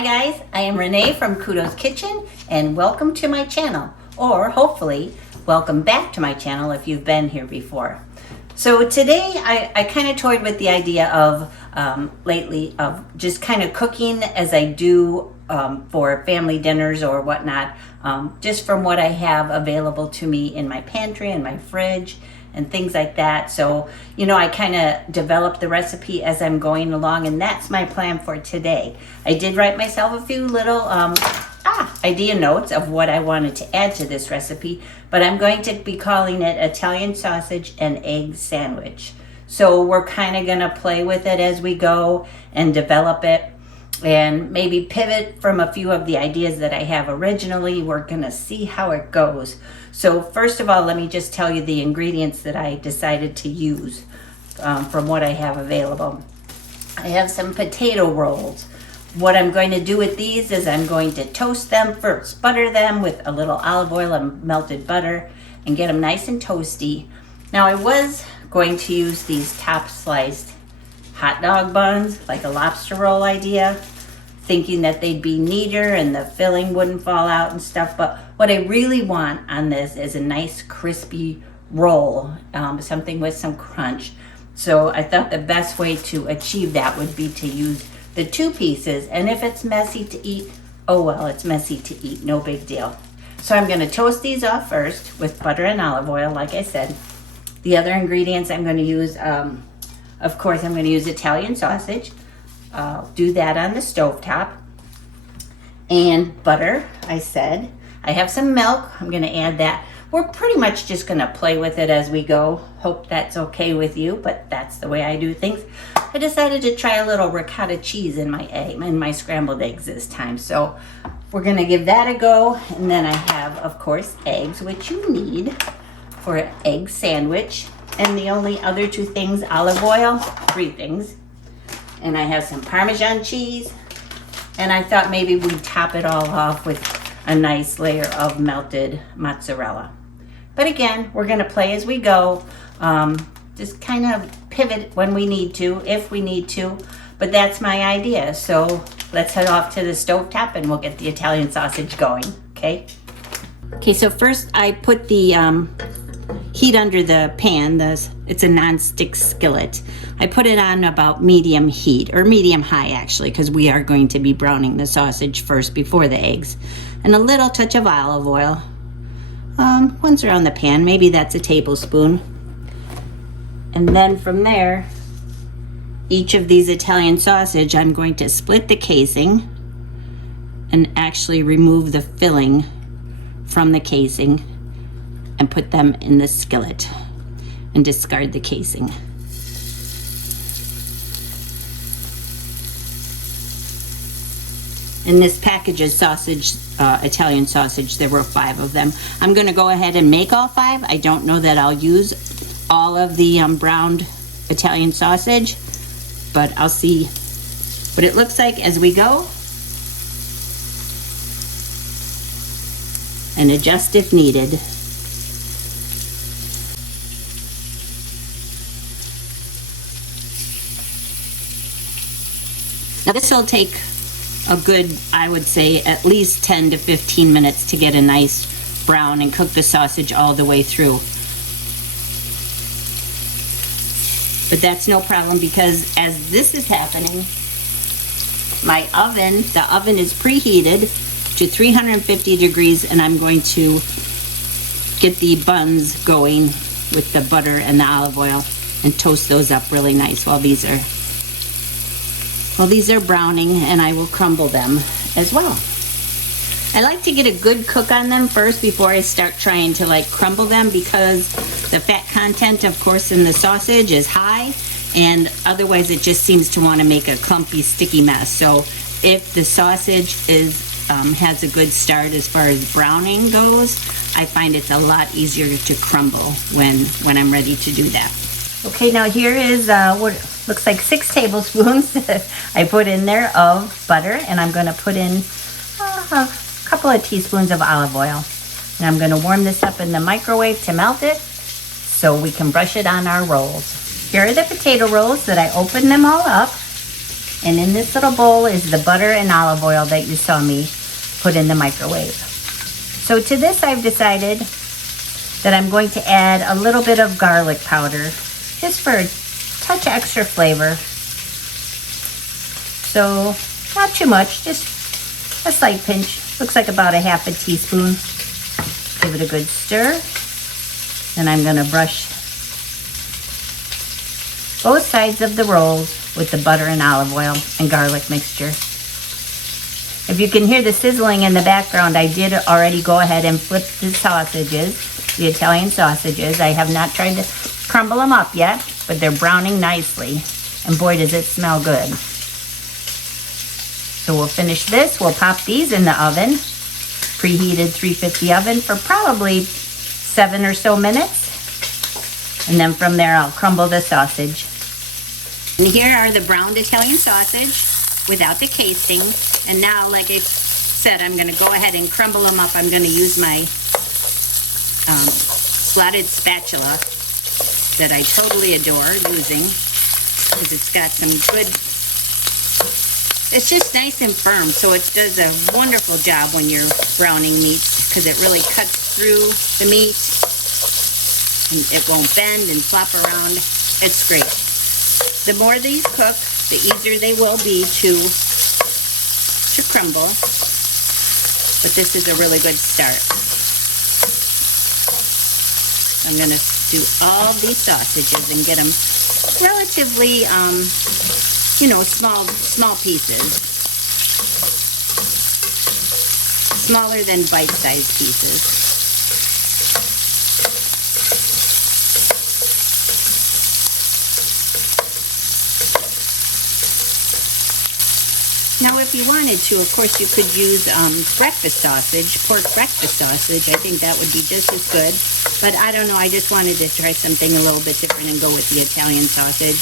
Hi guys, I am Renee from Kudos Kitchen and welcome to my channel, or hopefully welcome back to my channel if you've been here before. So today I kind of toyed with the idea of lately of just kind of cooking as I do for family dinners or whatnot, just from what I have available to me in my pantry and my fridge and things like that. So, you know, I kind of develop the recipe as I'm going along, and that's my plan for today. I did write myself a few little idea notes of what I wanted to add to this recipe, but I'm going to be calling it Italian sausage and egg sandwich. So we're kind of gonna play with it as we go and develop it, and maybe pivot from a few of the ideas that I have originally. We're gonna see how it goes. So first of all, let me just tell you the ingredients that I decided to use from what I have available. I have some potato rolls. What I'm going to do with these is I'm going to toast them first, butter them with a little olive oil and melted butter, and get them nice and toasty. Now I was going to use these top sliced hot dog buns, like a lobster roll idea, thinking that they'd be neater and the filling wouldn't fall out and stuff. But what I really want on this is a nice crispy roll, something with some crunch. So I thought the best way to achieve that would be to use the two pieces. And if it's messy to eat, oh well, it's messy to eat, no big deal. So I'm gonna toast these off first with butter and olive oil, like I said. The other ingredients I'm gonna use, of course, I'm gonna use Italian sausage. I'll do that on the stovetop. And butter, I said. I have some milk, I'm gonna add that. We're pretty much just gonna play with it as we go. Hope that's okay with you, but that's the way I do things. I decided to try a little ricotta cheese in my scrambled eggs this time. So we're gonna give that a go. And then I have, of course, eggs, which you need for an egg sandwich. And the only other two things, olive oil, three things. And I have some Parmesan cheese. And I thought maybe we'd top it all off with a nice layer of melted mozzarella. But again, we're gonna play as we go. Just kind of pivot when we need to, if we need to. But that's my idea. So let's head off to the stovetop and we'll get the Italian sausage going, okay? Okay, so first I put the heat under the pan. It's a non-stick skillet. I put it on about medium heat, or medium high actually, because we are going to be browning the sausage first before the eggs. And a little touch of olive oil. Once around the pan, maybe that's a tablespoon. And then from there, each of these Italian sausage, I'm going to split the casing and actually remove the filling from the casing and put them in the skillet and discard the casing. In this package of sausage, Italian sausage, there were 5 of them. I'm gonna go ahead and make all 5. I don't know that I'll use all of the browned Italian sausage, but I'll see what it looks like as we go and adjust if needed. Now this will take a good, I would say, at least 10 to 15 minutes to get a nice brown and cook the sausage all the way through. But that's no problem, because as this is happening, the oven is preheated to 350 degrees, and I'm going to get the buns going with the butter and the olive oil and toast those up really nice while these are browning, and I will crumble them as well. I like to get a good cook on them first before I start trying to crumble them, because the fat content, of course, in the sausage is high, and otherwise it just seems to want to make a clumpy, sticky mess. So if the sausage has a good start as far as browning goes, I find it's a lot easier to crumble when I'm ready to do that. Okay, now here is what looks like 6 tablespoons that I put in there of butter, and I'm going to put in a couple of teaspoons of olive oil. And I'm going to warm this up in the microwave to melt it so we can brush it on our rolls. Here are the potato rolls that I opened them all up. And in this little bowl is the butter and olive oil that you saw me put in the microwave. So to this I've decided that I'm going to add a little bit of garlic powder, just for a touch of extra flavor. So not too much, just a slight pinch. Looks like about a half a teaspoon. Give it a good stir. Then I'm gonna brush both sides of the rolls with the butter and olive oil and garlic mixture. If you can hear the sizzling in the background, I did already go ahead and flip the sausages, the Italian sausages. I have not tried to crumble them up yet, but they're browning nicely. And boy, does it smell good. So we'll finish this. We'll pop these in the oven, preheated 350 oven for probably 7 or so minutes. And then from there, I'll crumble the sausage. And here are the browned Italian sausage without the casing. And now, like I said, I'm gonna go ahead and crumble them up. I'm gonna use my slotted spatula that I totally adore using, because it's got some good, it's just nice and firm, so it does a wonderful job when you're browning meats, because it really cuts through the meat and it won't bend and flop around. It's great. The more these cook, the easier they will be to crumble, but this is a really good start. I'm going to do all these sausages and get them relatively, you know, small pieces. Smaller than bite-sized pieces. Now, if you wanted to, of course, you could use breakfast sausage, pork breakfast sausage. I think that would be just as good. But I don't know, I just wanted to try something a little bit different and go with the Italian sausage.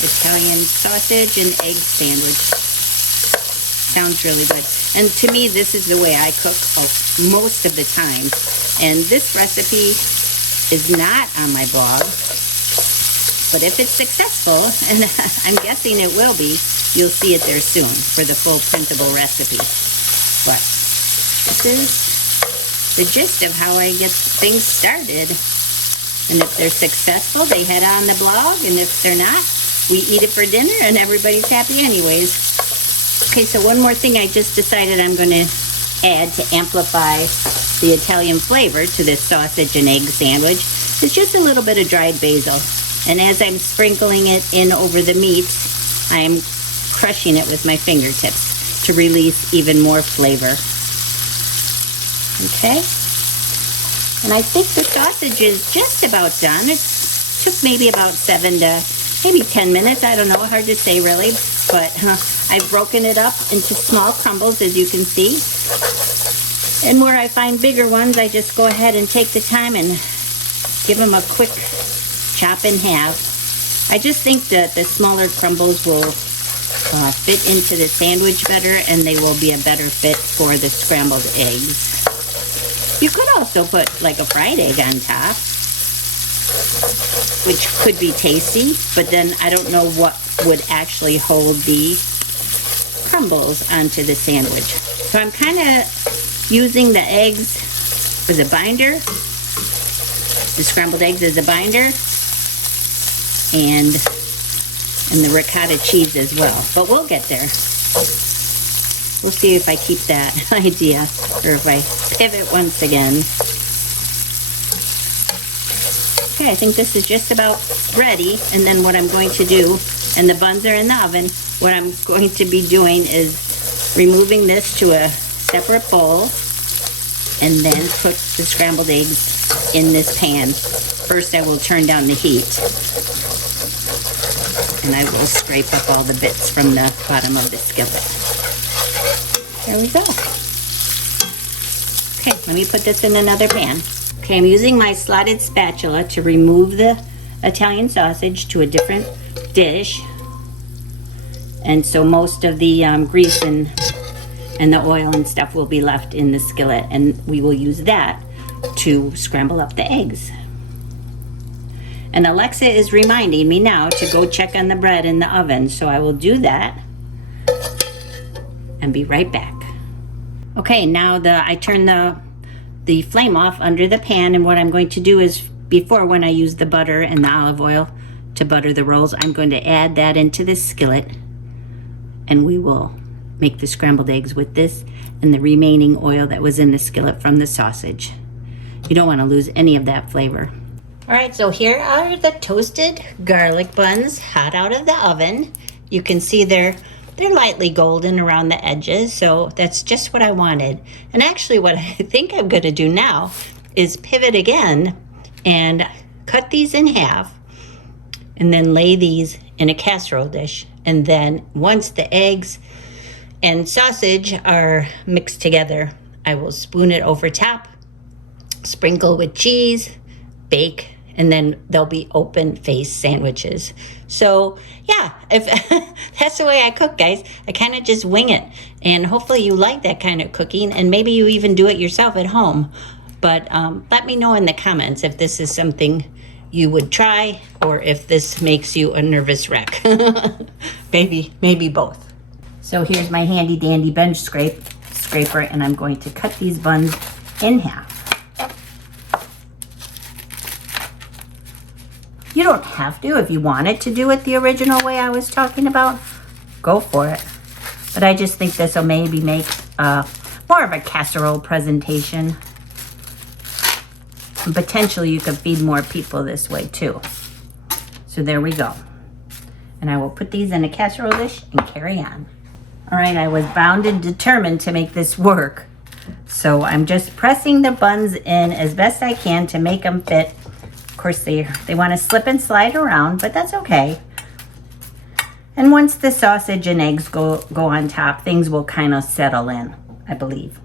Italian sausage and egg sandwich. Sounds really good. And to me, this is the way I cook most of the time. And this recipe is not on my blog. But if it's successful, and I'm guessing it will be, you'll see it there soon for the full printable recipe. But this is the gist of how I get things started. And if they're successful, they head on the blog. And if they're not, we eat it for dinner and everybody's happy anyways. Okay, so one more thing I just decided I'm going to add to amplify the Italian flavor to this sausage and egg sandwich is just a little bit of dried basil. And as I'm sprinkling it in over the meat, I am crushing it with my fingertips to release even more flavor. Okay? And I think the sausage is just about done. It took maybe about 7 to maybe 10 minutes. I don't know, hard to say really. But I've broken it up into small crumbles, as you can see. And where I find bigger ones, I just go ahead and take the time and give them a quick chop in half. I just think that the smaller crumbles will fit into the sandwich better, and they will be a better fit for the scrambled eggs. You could also put like a fried egg on top, which could be tasty, but then I don't know what would actually hold the crumbles onto the sandwich. So I'm kind of using the eggs as a binder, the scrambled eggs as a binder, and the ricotta cheese as well. But we'll get there. We'll see if I keep that idea or if I pivot once again. Okay, I think this is just about ready. And then what I'm going to do, and the buns are in the oven, what I'm going to be doing is removing this to a separate bowl and then put the scrambled eggs in this pan. First, I will turn down the heat, and I will scrape up all the bits from the bottom of the skillet. There we go. Okay, let me put this in another pan. Okay, I'm using my slotted spatula to remove the Italian sausage to a different dish. And so most of the grease and the oil and stuff will be left in the skillet, and we will use that to scramble up the eggs. And Alexa is reminding me now to go check on the bread in the oven, so I will do that and be right back. Okay, now I turn the flame off under the pan, and what I'm going to do is, before, when I use the butter and the olive oil to butter the rolls, I'm going to add that into this skillet, and we will make the scrambled eggs with this and the remaining oil that was in the skillet from the sausage. You don't want to lose any of that flavor. All right, so here are the toasted garlic buns, hot out of the oven. You can see they're lightly golden around the edges, so that's just what I wanted. And actually what I think I'm gonna do now is pivot again and cut these in half and then lay these in a casserole dish. And then once the eggs and sausage are mixed together, I will spoon it over top, sprinkle with cheese, bake, and then they'll be open face sandwiches. So yeah, if that's the way I cook, guys. I kind of just wing it, and hopefully you like that kind of cooking, and maybe you even do it yourself at home. But let me know in the comments if this is something you would try, or if this makes you a nervous wreck. maybe both. So here's my handy dandy bench scraper, and I'm going to cut these buns in half. You don't have to. If you wanted to do it the original way I was talking about, go for it. But I just think this will maybe make more of a casserole presentation. And potentially you could feed more people this way too. So there we go. And I will put these in a casserole dish and carry on. All right, I was bound and determined to make this work. So I'm just pressing the buns in as best I can to make them fit. Of course, they want to slip and slide around, but that's okay. And once the sausage and eggs go on top, things will kind of settle in, I believe.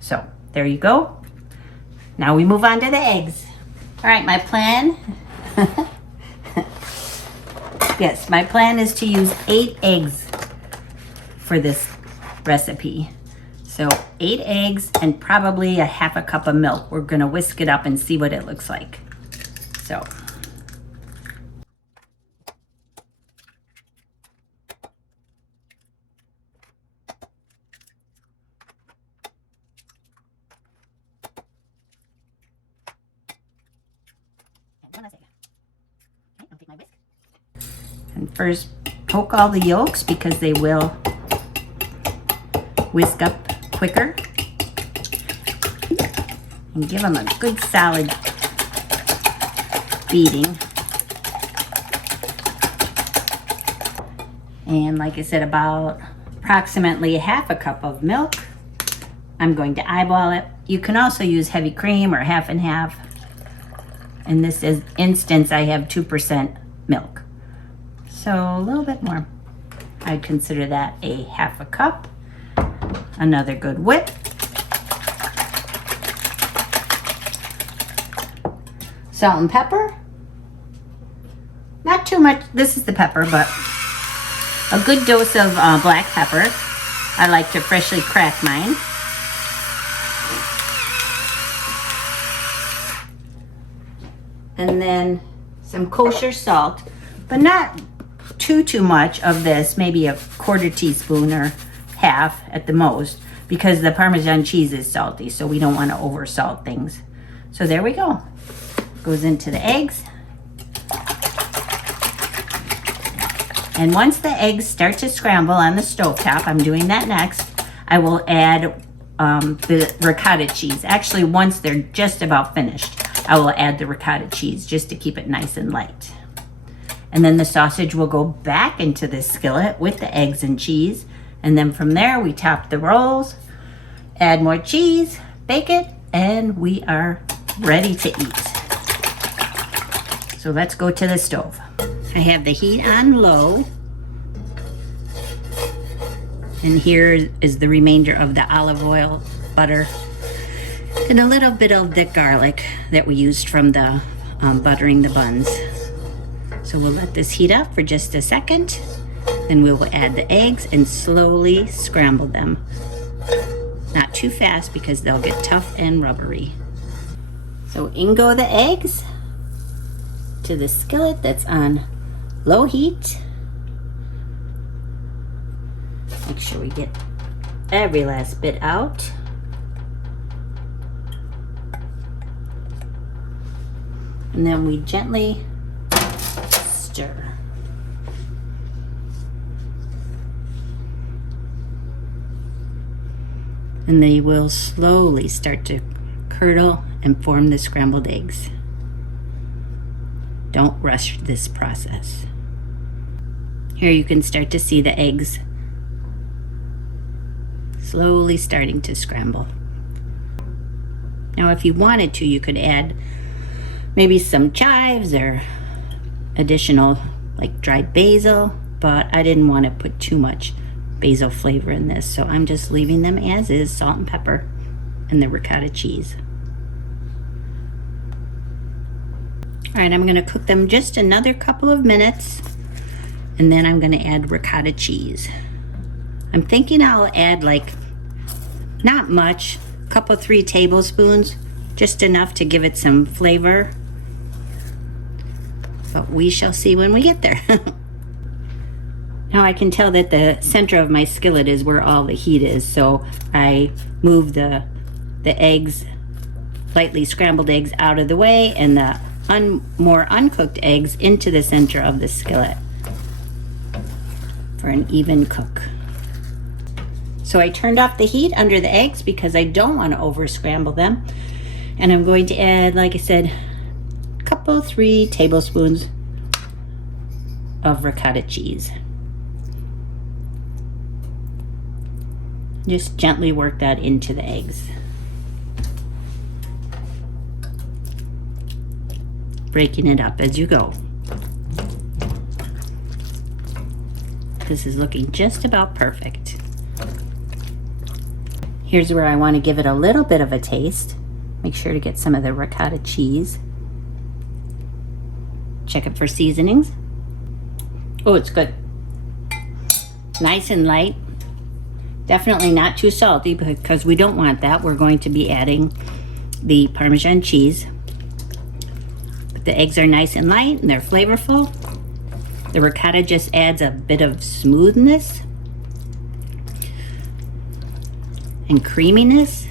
So there you go. Now we move on to the eggs. All right, my plan. Yes, my plan is to use 8 eggs for this recipe. So 8 eggs and probably a half a cup of milk. We're gonna whisk it up and see what it looks like. So. And first, poke all the yolks because they will whisk up quicker. And give them a good solid beating. And like I said, about approximately a half a cup of milk. I'm going to eyeball it. You can also use heavy cream or half and half. In this instance, I have 2% milk. So a little bit more. I'd consider that a half a cup. Another good whip. Salt and pepper. Not too much. This is the pepper, but a good dose of black pepper. I like to freshly crack mine. And then some kosher salt, but not too much of this, maybe a 1/4 teaspoon or half at the most, because the Parmesan cheese is salty, so we don't want to over salt things. So there we go. Goes into the eggs. And once the eggs start to scramble on the stovetop, I'm doing that next, I will add the ricotta cheese. Actually, once they're just about finished, I will add the ricotta cheese just to keep it nice and light. And then the sausage will go back into the skillet with the eggs and cheese. And then from there, we top the rolls, add more cheese, bake it, and we are ready to eat. So let's go to the stove. I have the heat on low. And here is the remainder of the olive oil, butter, and a little bit of the garlic that we used from the buttering the buns. So we'll let this heat up for just a second. Then we will add the eggs and slowly scramble them. Not too fast because they'll get tough and rubbery. So in go the eggs. to the skillet that's on low heat. Make sure we get every last bit out. And then we gently stir. And they will slowly start to curdle and form the scrambled eggs. Don't rush this process. Here you can start to see the eggs slowly starting to scramble. Now if you wanted to, you could add maybe some chives or additional like dried basil, but I didn't want to put too much basil flavor in this, so I'm just leaving them as is, salt and pepper and the ricotta cheese. All right, I'm going to cook them just another couple of minutes, and then I'm going to add ricotta cheese. I'm thinking I'll add like, not much, a couple 3 tablespoons, just enough to give it some flavor. But we shall see when we get there. Now I can tell that the center of my skillet is where all the heat is, so I move the eggs, lightly scrambled eggs, out of the way, and the more uncooked eggs into the center of the skillet for an even cook. So I turned off the heat under the eggs because I don't want to over scramble them, and I'm going to add, like I said, a couple 3 tablespoons of ricotta cheese. Just gently work that into the eggs. Breaking it up as you go. This is looking just about perfect. Here's where I want to give it a little bit of a taste. Make sure to get some of the ricotta cheese. Check it for seasonings. Oh, it's good. Nice and light. Definitely not too salty because we don't want that. We're going to be adding the Parmesan cheese. But the eggs are nice and light and they're flavorful. The ricotta just adds a bit of smoothness and creaminess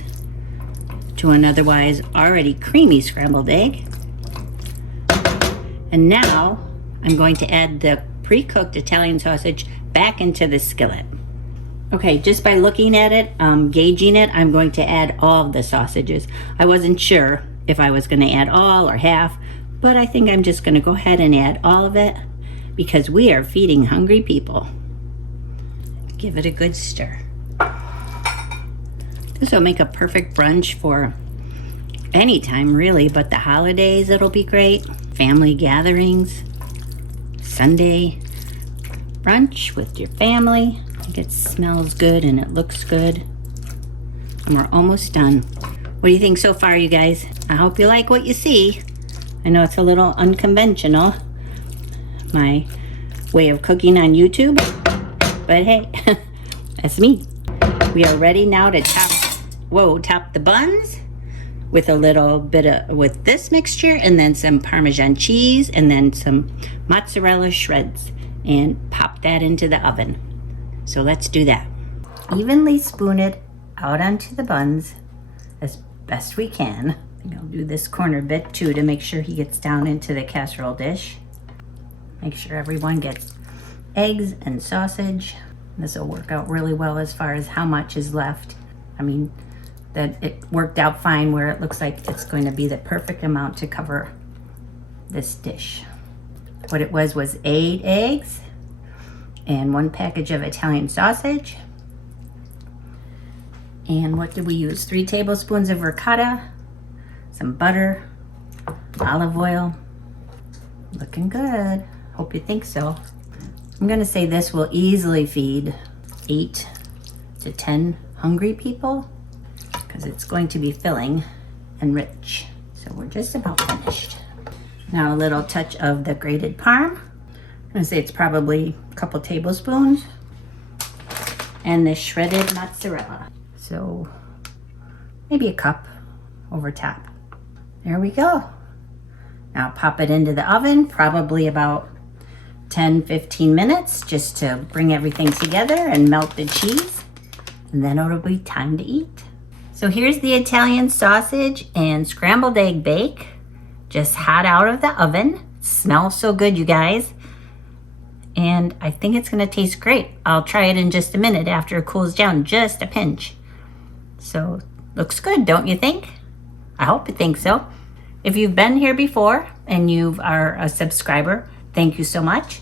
to an otherwise already creamy scrambled egg. And now I'm going to add the pre-cooked Italian sausage back into the skillet. Okay, just by looking at it, gauging it, I'm going to add all of the sausages. I wasn't sure if I was going to add all or half, but I think I'm just going to go ahead and add all of it because we are feeding hungry people. Give it a good stir. This will make a perfect brunch for any time really, but the holidays it'll be great. Family gatherings, Sunday brunch with your family. I think it smells good and it looks good. And we're almost done. What do you think so far, you guys? I hope you like what you see. I know it's a little unconventional, my way of cooking on YouTube, but hey, that's me. We are ready now to top the buns with a little bit of, with this mixture, and then some Parmesan cheese, and then some mozzarella shreds, and pop that into the oven. So let's do that. Evenly spoon it out onto the buns as best we can. I think I'll do this corner bit too to make sure he gets down into the casserole dish. Make sure everyone gets eggs and sausage. This will work out really well as far as how much is left. I mean, that it worked out fine where it looks like it's going to be the perfect amount to cover this dish. What it was 8 eggs and 1 package of Italian sausage. And what did we use? 3 tablespoons of ricotta, some butter, olive oil. Looking good. Hope you think so. I'm gonna say this will easily feed 8 to 10 hungry people because it's going to be filling and rich. So we're just about finished. Now a little touch of the grated parm. I'm gonna say it's probably a couple tablespoons. And the shredded mozzarella. So maybe a cup over top. There we go. Now pop it into the oven, probably about 10-15 minutes, just to bring everything together and melt the cheese. And then it'll be time to eat. So here's the Italian sausage and scrambled egg bake, just hot out of the oven. Smells so good, you guys. And I think it's gonna taste great. I'll try it in just a minute after it cools down, just a pinch. So looks good, don't you think? I hope you think so. If you've been here before and you are a subscriber, thank you so much.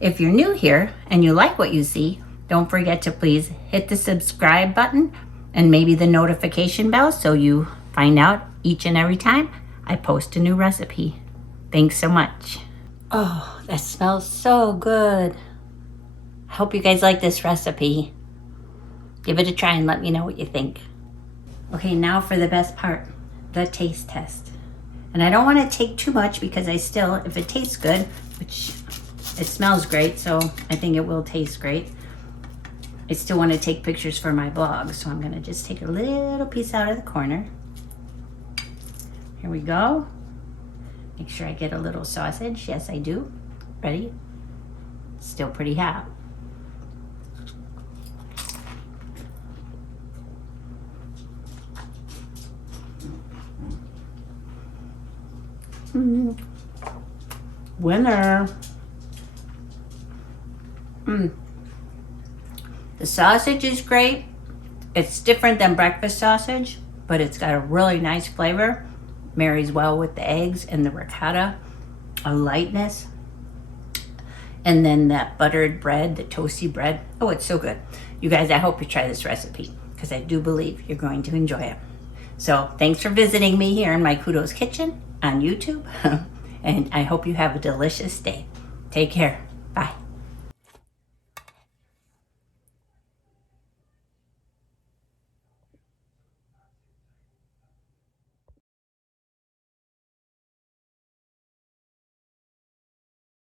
If you're new here and you like what you see, don't forget to please hit the subscribe button and maybe the notification bell so you find out each and every time I post a new recipe. Thanks so much. Oh, that smells so good. I hope you guys like this recipe. Give it a try and let me know what you think. Okay, now for the best part, the taste test. And I don't want to take too much because if it tastes good, which it smells great, so I think it will taste great. I still want to take pictures for my blog, so I'm going to just take a little piece out of the corner. Here we go. Make sure I get a little sausage. Yes, I do. Ready? Still pretty hot. Winner. The sausage is great. It's different than breakfast sausage, but it's got a really nice flavor. Marries well with the eggs and the ricotta, a lightness. And then that buttered bread, the toasty bread. Oh, it's so good. You guys, I hope you try this recipe because I do believe you're going to enjoy it. So thanks for visiting me here in my Kudos Kitchen on YouTube. And I hope you have a delicious day. Take care.